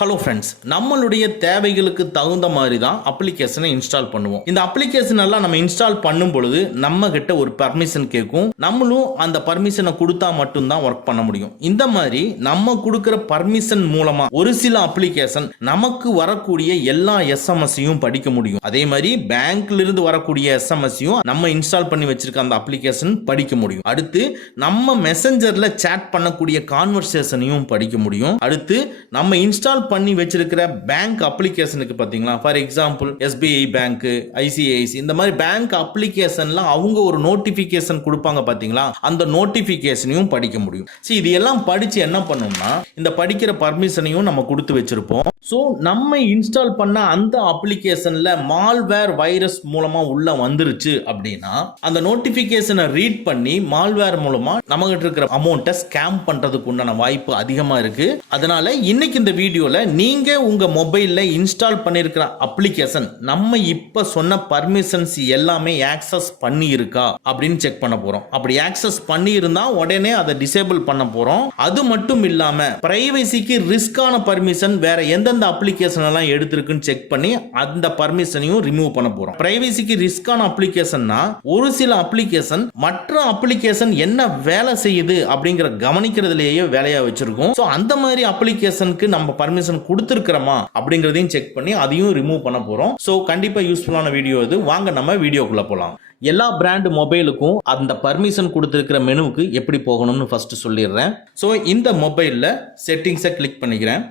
Hello friends, நம்மளுடைய தேவைகளுக்கு தகுந்த மாதிரி தான் அப்ளிகேஷனை இன்ஸ்டால் பண்ணுவோம். இந்த அப்ளிகேஷன் எல்லாம் நம்ம இன்ஸ்டால் பண்ணும் பொழுது நம்ம கிட்ட ஒரு பர்மிஷன் கேட்கும். நம்மளும் அந்த பர்மிஷனை கொடுத்தா மட்டும்தான் ஒர்க் பண்ண முடியும். இந்த மாதிரி நம்ம கொடுக்கிற பர்மிஷன் மூலமா ஒரு சில அப்ளிகேஷன் நமக்கு வரக்கூடிய எல்லா எஸ்எம்எஸ்ஸையும் படிக்க முடியும். அதே மாதிரி பேங்க்ல இருந்து வரக்கூடிய எஸ்எம்எஸ்ஸையும் நம்ம இன்ஸ்டால் பண்ணி வச்சிருக்க அந்த அப்ளிகேஷன் படிக்க முடியும். அடுத்து நம்ம மெசஞ்சர்ல சேட் பண்ணக்கூடிய கான்வர்சேஷனையும் படிக்க முடியும். அடுத்து நம்ம இன்ஸ்டால் பண்ணி வச்சிருக்கிற பேங்க் அப்ளிகேஷனுக்கு பாத்தீங்களா, for example SBI bank, ICIC, இந்த மாதிரி பேங்க் அப்ளிகேஷன்ல அவங்க ஒரு நோட்டிபிகேஷன் கொடுப்பாங்க பாத்தீங்களா, அந்த நோட்டிபிகேஷனையும் படிக்க முடியும். சரி, இது எல்லாம் படிச்சு என்ன பண்ணோம்னா இந்த படிக்கிற பர்மிஷனையும் நம்ம கொடுத்து வச்சிருப்போம். ஸோ நம்ம இன்ஸ்டால் பண்ண அந்த அப்ளிகேஷன்ல மால்வேர் வைரஸ் மூலமா உள்ள வந்துருச்சு அப்படின்னா அந்த நோட்டிபிகேஷனை ரீட் பண்ணி மால்வேர் மூலமா நம்ம கிட்ட இருக்கிற அமௌண்ட்டை ஸ்கேம் பண்றதுக்கு உண்டான வாய்ப்பு அதிகமா இருக்கு. அதனால இன்னைக்கு இந்த வீடியோல நீங்க உங்க மொபைல்ல இன்ஸ்டால் பண்ணிருக்கிற அப்ளிகேஷன் நம்ம இப்ப சொன்ன பர்மிஷன்ஸ் எல்லாமே ஆக்சஸ் பண்ணி இருக்கா அப்படின்னு செக் பண்ண போறோம். அப்படி ஆக்சஸ் பண்ணி இருந்தா உடனே அதை டிசேபிள் பண்ண போறோம். அது மட்டும் இல்லாம பிரைவசிக்கு ரிஸ்கான பர்மிஷன் வேற எந்தெந்த அப்ளிகேஷன் எல்லாம் எடுத்திருக்குன்னு செக் பண்ணி அந்த பர்மிஷனையும் ரிமூவ் பண்ண போறோம். பிரைவசிக்கு ரிஸ்கான அப்ளிகேஷன்னா ஒரு சில அப்ளிகேஷன் மற்ற அப்ளிகேஷன் என்ன வேலை செய்யுது அப்படிங்கிற கவனிக்கிறதுலேயே வேலையா வச்சிருக்கோம். ஸோ அந்த மாதிரி அப்ளிகேஷனுக்கு நம்ம பர்மிஷன் கொடுத்துருக்கிறோமா அப்படிங்கிறதையும் செக் பண்ணி அதையும் ரிமூவ் பண்ண போறோம். ஸோ கண்டிப்பா யூஸ்ஃபுல்லான வீடியோ இது. வாங்க நம்ம வீடியோக்குள்ள போலாம். எல்லா பிராண்ட் மொபைலுக்கும் அந்த பர்மிஷன் கொடுத்திருக்கிற மெனுவுக்கு எப்படி போகணும்னு ஃபர்ஸ்ட் சொல்லிடுறேன். ஸோ இந்த மொபைலில் செட்டிங்ஸை கிளிக் பண்ணிக்கிறேன்.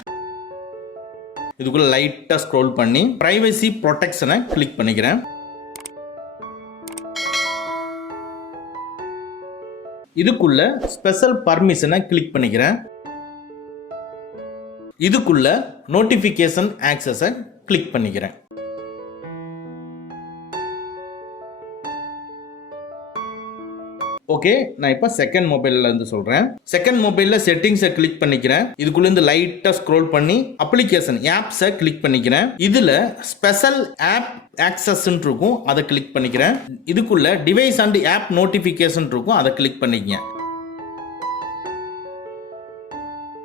இதுக்குள்ள லைட்டா ஸ்க்ரோல் பண்ணி பிரைவசி ப்ரொடெக்ஷனை கிளிக் பண்ணிக்கிறேன். இதுக்குள்ள ஸ்பெஷல் பர்மிஷனை கிளிக் பண்ணிக்கிறேன். இதுக்குள்ள நோட்டிபிகேஷன் ஆக்சஸை கிளிக் பண்ணிக்கிறேன். ஓகே, நான் இப்போ செகண்ட் மொபைல்ல இருந்து சொல்றேன். செகண்ட் மொபைல்ல செட்டிங்ஸை கிளிக் பண்ணிக்கிறேன். இதுக்குள்ள இருந்து லைட்டா ஸ்க்ரோல் பண்ணி அப்ளிகேஷன் ஆப்ஸை கிளிக் பண்ணிக்கிறேன். இதுல ஸ்பெஷல் ஆப் ஆக்சஸ் இருக்கும், அதை கிளிக் பண்ணிக்கிறேன். இதுக்குள்ள டிவைஸ் அண்ட் ஆப் நோட்டிபிகேஷன் இருக்கும், அதை கிளிக் பண்ணிக்கங்க.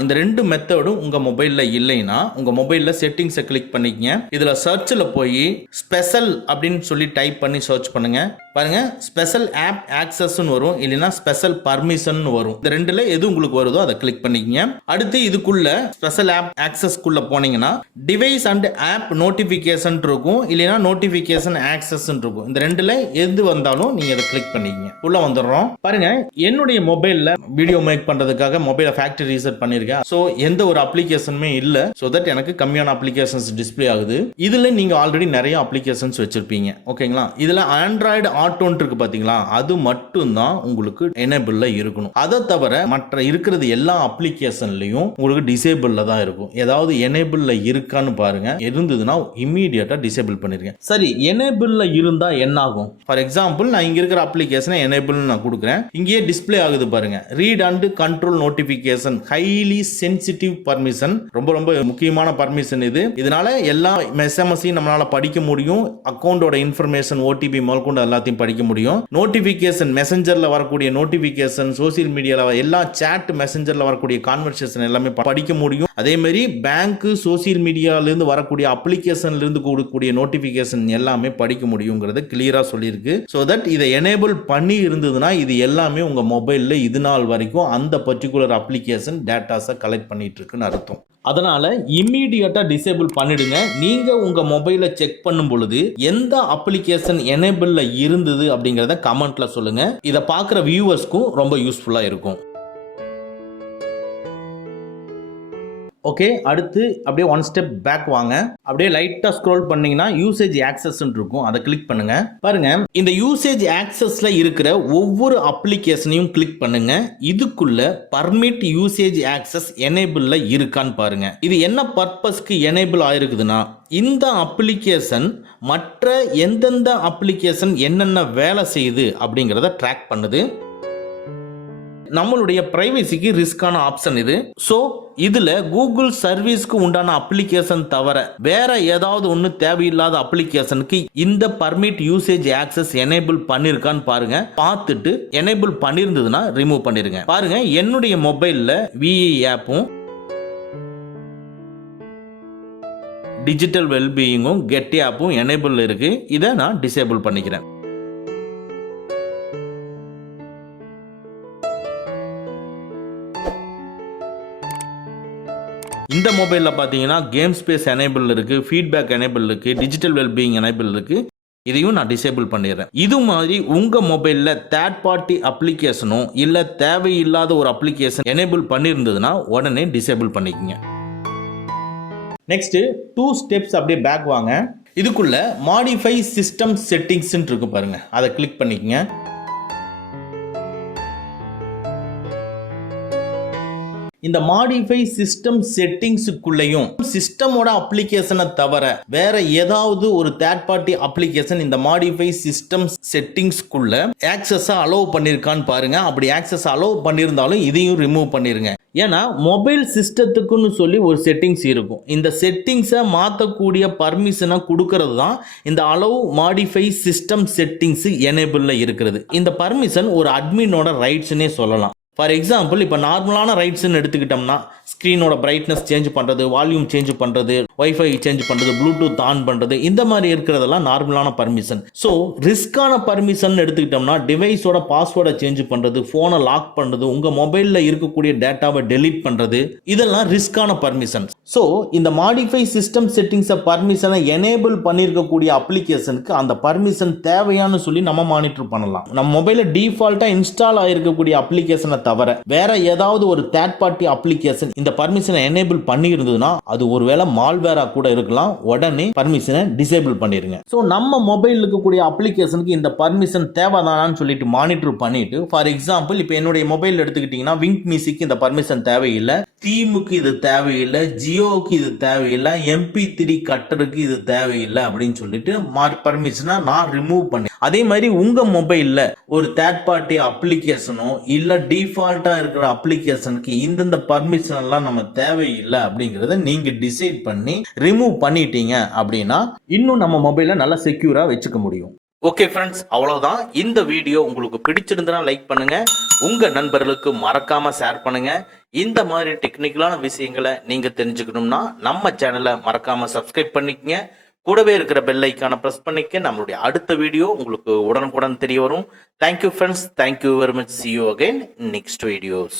இந்த ரெண்டு மெத்தடும் உங்க மொபைல்ல இல்லைன்னா உங்க மொபைல்ல செட்டிங்ஸை கிளிக் பண்ணிக்கங்க. இதுல சர்ச்ல போய் ஸ்பெஷல் அப்படின்னு சொல்லி டைப் பண்ணி சர்ச் பண்ணுங்க. பாருங்க, ஸ்பெஷல் ஆப் ஆக்சஸ் வரும், இல்லைன்னா ஸ்பெஷல் பர்மிஷன் வரும். இந்த ரெண்டுல எது உங்களுக்கு வருதோ அதை கிளிக் பண்ணிக்கங்க. அடுத்து இதுக்குள்ள ஸ்பெஷல் ஆப் ஆக்சஸ்க்குள்ள போனீங்கன்னா டிவைஸ் அண்ட் ஆப் நோட்டிபிகேஷன் இருக்கும், இல்லைன்னா நோட்டிபிகேஷன் ஆக்சஸ் இருக்கும். இந்த ரெண்டுல எது வந்தாலும் நீங்க அதை கிளிக் பண்ணிக்கங்க. உள்ள வந்துடுறோம். பாருங்க, என்னுடைய மொபைல்ல வீடியோ மேக் பண்றதுக்காக மொபைலை ஃபேக்டரி ரீசெட் பண்ணிருக்கேன். சோ எந்த ஒரு அப்ளிகேஷனுமே இல்ல. சோ தட் எனக்கு கம்மியான அப்ளிகேஷன்ஸ் டிஸ்ப்ளே ஆகுது. இதுல நீங்க ஆல்ரெடி நிறைய அப்ளிகேஷன்ஸ் வச்சிருப்பீங்க. ஓகேங்களா? இதுல ஆண்ட்ராய்டு ஆட்டோன் இருக்கு பாத்தீங்களா, அது மட்டும் தான் உங்களுக்கு எனேபிள்ல இருக்கணும். அதை தவிர மற்ற இருக்கிறது எல்லா அப்ளிகேஷன்லயும் உங்களுக்கு டிசேபிள்ல தான் இருக்கும். ஏதாவது எனேபிள்ல இருக்கான்னு பாருங்க. இருந்ததுன்னா இம்மீடியட்டா டிசேபிள் பண்ணிருங்க. சரி, எனேபிள்ல இருந்தா என்ன ஆகும்? ஃபார் எக்ஸாம்பிள், நான் இங்க இருக்கிற அப்ளிகேஷனை எனேபிள் நான் கொடுக்குறேன். இங்கேயே டிஸ்ப்ளே ஆகுது பாருங்க. Read and control notification highly sensitive permission. ரொம்ப ரொம்ப முக்கியமான பர்மிஷன் இது. இதனால எல்லா எஸ்எம்எஸ் நம்மளால படிக்க முடியும். அக்கௌண்டோட இன்ஃபர்மேஷன், ஓடிபி முதற்கொண்டு எல்லாத்தையும் படிக்க முடியும். நோட்டிபிகேஷன், மெசஞ்சர்ல வரக்கூடிய நோட்டிபிகேஷன், சோசியல் மீடியால எல்லா சாட் மெசஞ்சர்ல வரக்கூடிய கான்வர்சேஷன் எல்லாமே படிக்க முடியும். அதே மாதிரி பேங்க், சோசியல் மீடியால இருந்து வரக்கூடிய அப்ளிகேஷன்ல இருந்து கொடுக்கக்கூடிய நோட்டிபிகேஷன் எல்லாமே படிக்க முடியும்ங்கிறது கிளியரா சொல்லியிருக்கு. சோ தட் இதை எனேபிள் பண்ணி இருந்ததுன்னா இது எல்லாமே உங்க மொபைல்ல இது நாள் வரைக்கும் அந்த பர்டிகுலர் அப்ளிகேஷன் டேட்டாஸை கலெக்ட் பண்ணிட்டு இருக்குன்னு அர்த்தம். அதனால இம்மீடியட்டா டிசேபிள் பண்ணிடுங்க. நீங்க உங்க மொபைலை செக் பண்ணும் பொழுது எந்த அப்ளிகேஷன் எனேபிள்ல இருந்தது அப்படிங்கறத கமெண்ட்ல சொல்லுங்க. இதை பார்க்குற வியூவர்ஸ்க்கும் ரொம்ப யூஸ்ஃபுல்லா இருக்கும். ஓகே, அடுத்து அப்படியே ஒன் ஸ்டெப் பேக் வாங்க. அப்படியே லைட்டா ஸ்க்ரோல் பண்ணீங்கன்னா யூசேஜ் ஆக்சஸ் இருக்கும், அதை கிளிக் பண்ணுங்க. பாருங்க, இந்த யூசேஜ் ஆக்சஸ்ல இருக்கிற ஒவ்வொரு அப்ளிகேஷனையும் கிளிக் பண்ணுங்க. இதுக்குள்ள பர்மிட் யூசேஜ் ஆக்சஸ் எனேபிள்ல இருக்கான்னு பாருங்க. இது என்ன பர்பஸ்க்கு எனேபிள் ஆயிருக்குதுன்னா, இந்த அப்ளிகேஷன் மற்ற எந்தெந்த அப்ளிகேஷன் என்னென்ன வேலை செய்யுது அப்படிங்கிறத ட்ராக் பண்ணுது. நம்மளுடைய பிரைவசிக்கு ரிஸ்கான ஆப்ஷன் இது. ஸோ இதுல கூகுள் சர்வீஸ்க்கு உண்டான அப்ளிகேஷன் தவிர வேற ஏதாவது ஒன்று தேவையில்லாத அப்ளிகேஷனுக்கு இந்த பர்மிட் யூசேஜ் ஆக்சஸ் எனேபிள் பண்ணிருக்கான்னு பாருங்க. பார்த்துட்டு எனேபிள் பண்ணிருந்ததுன்னா ரிமூவ் பண்ணிருங்க. பாருங்க, என்னுடைய மொபைல்ல விஇ ஆப்பும் டிஜிட்டல் வெல்பீயிங்கும் கெட் ஆப்பும் எனேபிள் இருக்கு. இதை நான் டிசேபிள் பண்ணிக்கிறேன். இந்த மொபைலில் பார்த்தீங்கன்னா கேம் ஸ்பேஸ் எனேபிள் இருக்குது, ஃபீட்பேக் எனேபிள் இருக்குது, டிஜிட்டல் வெல்பீயிங் எனேபிள் இருக்குது. இதையும் நான் டிசேபிள் பண்ணிடுறேன். இது மாதிரி உங்கள் மொபைலில் தேர்ட் பார்ட்டி அப்ளிகேஷனோ இல்லை தேவையில்லாத ஒரு அப்ளிகேஷன் எனேபிள் பண்ணியிருந்ததுன்னா உடனே டிசேபிள் பண்ணிக்கோங்க. நெக்ஸ்ட்டு 2 ஸ்டெப்ஸ் அப்படியே பேக் வாங்க. இதுக்குள்ள மாடிஃபை சிஸ்டம் செட்டிங்ஸ் இருக்கு பாருங்க, அதை கிளிக் பண்ணிக்கங்க. இந்த மாடிஃபை சிஸ்டம் செட்டிங்ஸுக்குள்ளேயும் சிஸ்டமோட அப்ளிகேஷனை தவிர வேற ஏதாவது ஒரு தேர்ட் பார்ட்டி அப்ளிகேஷன் இந்த மாடிஃபை சிஸ்டம் செட்டிங்ஸ்க்குள்ள ஆக்சஸ் அலோவ் பண்ணிருக்கான்னு பாருங்க. அப்படி ஆக்சஸ் அலோவ் பண்ணியிருந்தாலும் இதையும் ரிமூவ் பண்ணிருங்க. ஏன்னா மொபைல் சிஸ்டத்துக்குன்னு சொல்லி ஒரு செட்டிங்ஸ் இருக்கும். இந்த செட்டிங்ஸை மாற்றக்கூடிய பர்மிஷனை கொடுக்கறது தான் இந்த அலோவ் மாடிஃபை சிஸ்டம் செட்டிங்ஸ் எனேபிள்ல இருக்கிறது. இந்த பர்மிஷன் ஒரு அட்மினோட ரைட்ஸ்னே சொல்லலாம். ஃபார் எக்ஸாம்பிள், இப்போ நார்மலான ரைட்ஸ்ன்னு எடுத்துக்கிட்டோம்னா ஸ்க்ரீனோட பிரைட்னஸ் சேஞ்ச் பண்ணுறது, வால்யூம் சேஞ்ச் பண்ணுறது, வைஃபை சேஞ்ச் பண்ணுறது, ப்ளூடூத் ஆன் பண்ணுறது, இந்த மாதிரி இருக்கிறதெல்லாம் நார்மலான பர்மிஷன். ஸோ ரிஸ்கான பர்மிஷன் எடுத்துக்கிட்டோம்னா டிவைஸோட பாஸ்வேர்டை சேஞ்ச் பண்ணுறது, ஃபோனை லாக் பண்ணுறது, உங்கள் மொபைலில் இருக்கக்கூடிய டேட்டாவை டெலீட் பண்ணுறது, இதெல்லாம் ரிஸ்கான பர்மிஷன். ஸோ இந்த மாடிஃபை சிஸ்டம் செட்டிங்ஸை பர்மிஷனை எனேபிள் பண்ணியிருக்கக்கூடிய அப்ளிகேஷனுக்கு அந்த பர்மிஷன் தேவையானு சொல்லி நம்ம மானிட்டர் பண்ணலாம். நம்ம மொபைலில் டிஃபால்ட்டாக இன்ஸ்டால் ஆகிருக்கக்கூடிய அப்ளிகேஷனை தவிர வேற ஏதாவது ஒரு தேர்ட் பார்ட்டி அப்ளிகேஷன் இந்த பர்மிஷனை எனேபிள் பண்ணி இருந்ததுன்னா அது ஒருவேளை மால்வேரா கூட இருக்கலாம். உடனே பர்மிஷனை டிசேபிள் பண்ணிருங்க. ஸோ நம்ம மொபைல் இருக்கக்கூடிய அப்ளிகேஷனுக்கு இந்த பர்மிஷன் தேவைதானான்னு சொல்லிட்டு மானிட்டர் பண்ணிட்டு, ஃபார் எக்ஸாம்பிள் இப்போ என்னுடைய மொபைல் எடுத்துக்கிட்டீங்கன்னா விங்க் மியூசிக் இந்த பர்மிஷன் தேவையில்லை, தீமுக்கு இது தேவையில்லை, ஜியோக்கு இது தேவையில்லை, MP3 கட்டருக்கு இது தேவையில்லை அப்படின்னு சொல்லிட்டு பர்மிஷனை நான் ரிமூவ் பண்ணி, அதே மாதிரி உங்க மொபைல்ல ஒரு தேர்ட் பார்ட்டி அப்ளிகேஷனோ இல்ல டிஃபால்ட்டா இருக்கிற அப்ளிகேஷனுக்கு இந்தந்த பர்மிஷன் எல்லாம் நம்ம தேவையில்லை அப்படிங்கறத நீங்க டிசைட் பண்ணி ரிமூவ் பண்ணிட்டீங்க அப்படின்னா இன்னும் நம்ம மொபைலை நல்லா செக்யூரா வச்சுக்க முடியும். ஓகே ஃப்ரெண்ட்ஸ், அவ்வளவுதான். இந்த வீடியோ உங்களுக்கு பிடிச்சிருந்தா லைக் பண்ணுங்க, உங்க நண்பர்களுக்கு மறக்காம ஷேர் பண்ணுங்க. இந்த மாதிரி டெக்னிக்கலான விஷயங்களை நீங்க தெரிஞ்சுக்கணும்னா நம்ம சேனலை மறக்காம சப்ஸ்கிரைப் பண்ணிக்கங்க. கூடவே இருக்கிற பெல் ஐக்கானை பிரஸ் பண்ணிக்க. நம்மளுடைய அடுத்த வீடியோ உங்களுக்கு உடனுக்குடன் தெரிய வரும். Thank you friends, thank you very much. See you again in next videos.